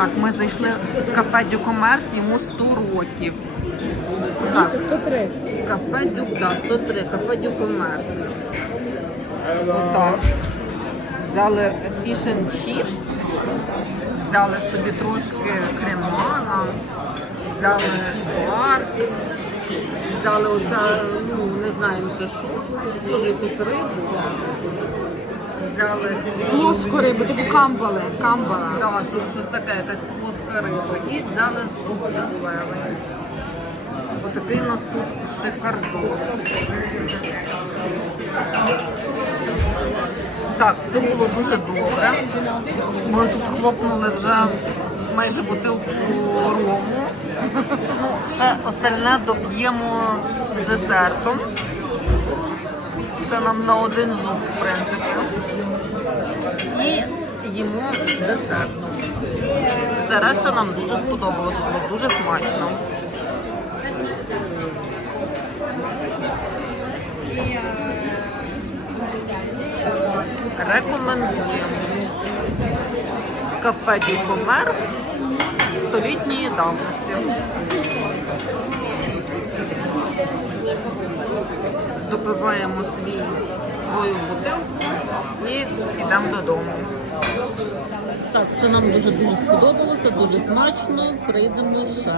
Так, ми зайшли в кафе Дю Комерс, йому 100 років. Так, 103. кафе Дю, да, 103, кафе Дю Комерс. Отак. Взяли фіш and chips, взяли собі трошки кремана, взяли бар, взяли оце, ну, не знаємо ще що, теж якусь рибу. Взяли Плоску рибу, таку камбали. Камбала. Да, що, щось таке, якась плоска риба. І взяли суп зелений. Отакий у нас тут шикардос. Так, все було дуже добре. Ми тут хлопнули вже майже бутилку рому. Ну, ще остальне доп'ємо з десертом. Це нам на один зуб, в принципі і їмо десерт. Все решта нам дуже сподобалось, було дуже смачно. Рекомендуємо. Кафе Дюкомер столітньої давності. допиваємо свій, свою бутилку і йдемо додому. Так, це нам дуже-дуже сподобалося, дуже смачно. Прийдемо ще.